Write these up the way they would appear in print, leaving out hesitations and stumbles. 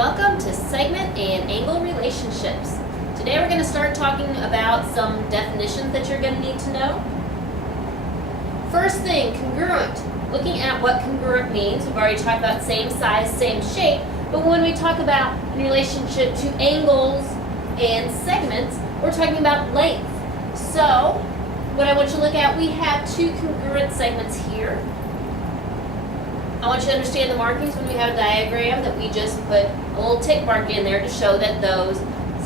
welcome to segment and angle relationships. Today we're going to start talking about some definitions that you're going to need to know. First thing, congruent. Looking at what congruent means, we've already talked about same size, same shape, but when we talk about in relationship to angles and segments, we're talking about length. So, what I want you to look at, we have two congruent segments here. I want you to understand the markings when we have a diagram that we just put a little tick mark in there to show that those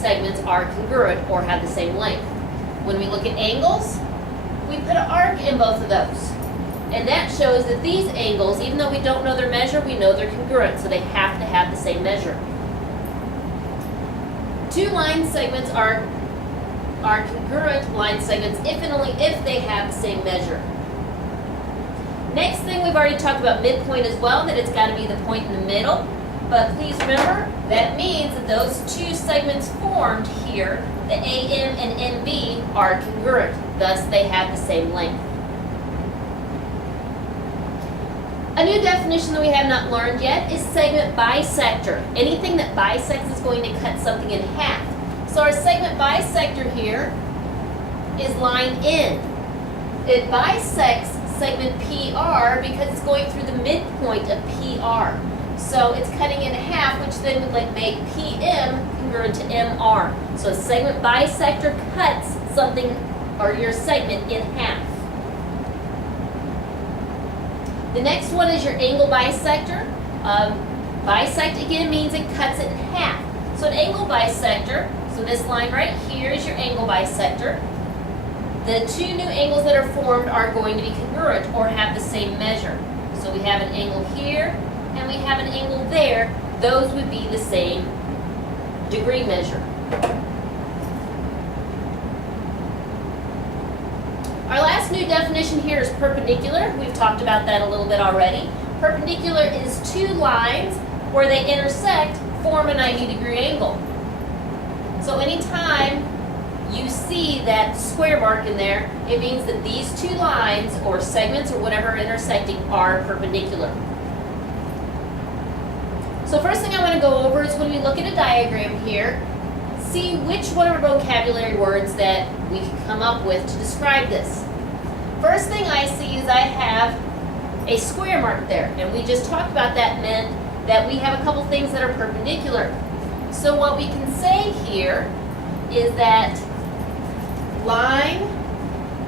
segments are congruent or have the same length. When we look at angles, we put an arc in both of those. And that shows that these angles, even though we don't know their measure, we know they're congruent, so they have to have the same measure. Two line segments are congruent line segments if and only if they have the same measure. Next thing, we've already talked about midpoint as well, that it's got to be the point in the middle. But please remember, that means that those two segments formed here, the AM and NB, are congruent. Thus, they have the same length. A new definition that we have not learned yet is segment bisector. Anything that bisects is going to cut something in half. So our segment bisector here is line N. It bisects segment PR because it's going through the midpoint of PR. So it's cutting in half, which then would make PM congruent to MR. So a segment bisector cuts something or your segment in half. The next one is your angle bisector. Bisect again means it cuts it in half. So an angle bisector, so this line right here is your angle bisector. The two new angles that are formed are going to be congruent or have the same measure. So we have an angle here and we have an angle there. Those would be the same degree measure. Our last new definition here is perpendicular. We've talked about that a little bit already. Perpendicular is two lines where they intersect, form a 90-degree angle. So anytime you see that square mark in there, it means that these two lines or segments or whatever are intersecting are perpendicular. So first thing I want to go over is when we look at a diagram here, see which one of our vocabulary words that we can come up with to describe this. First thing I see is I have a square mark there, and we just talked about that meant that we have a couple things that are perpendicular. So what we can say here is that line,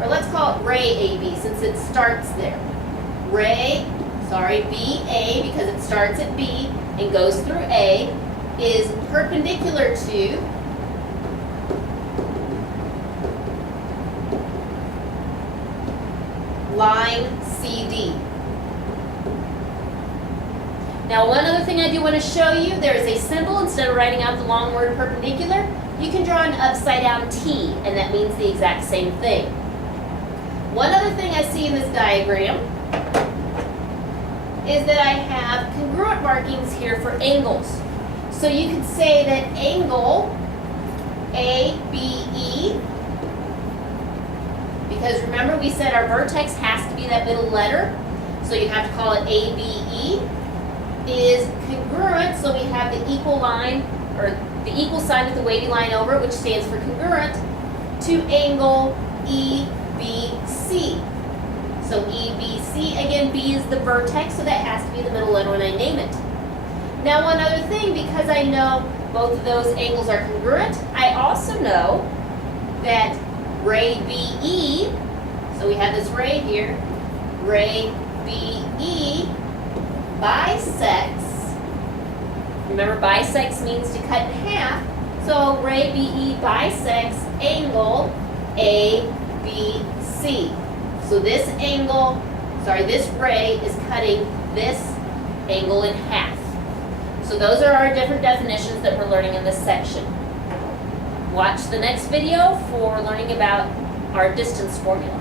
or let's call it ray AB since it starts there. BA, because it starts at B and goes through A, is perpendicular to line CD. Now one other thing I do want to show you, there is a symbol. Instead of writing out the long word perpendicular, you can draw an upside down T, and that means the exact same thing. One other thing I see in this diagram is that I have congruent markings here for angles. So you could say that angle ABE, because remember we said our vertex has to be that middle letter, so you have to call it ABE, is congruent, so we have the equal line, or the equal sign with the wavy line over it, which stands for congruent, to angle EBC. So EBC, again, B is the vertex, so that has to be the middle letter when I name it. Now one other thing, because I know both of those angles are congruent, I also know that ray BE, so we have this ray here, ray BE bisects. Remember, bisects means to cut in half. So ray BE bisects angle ABC. So this angle, this ray is cutting this angle in half. So those are our different definitions that we're learning in this section. Watch the next video for learning about our distance formula.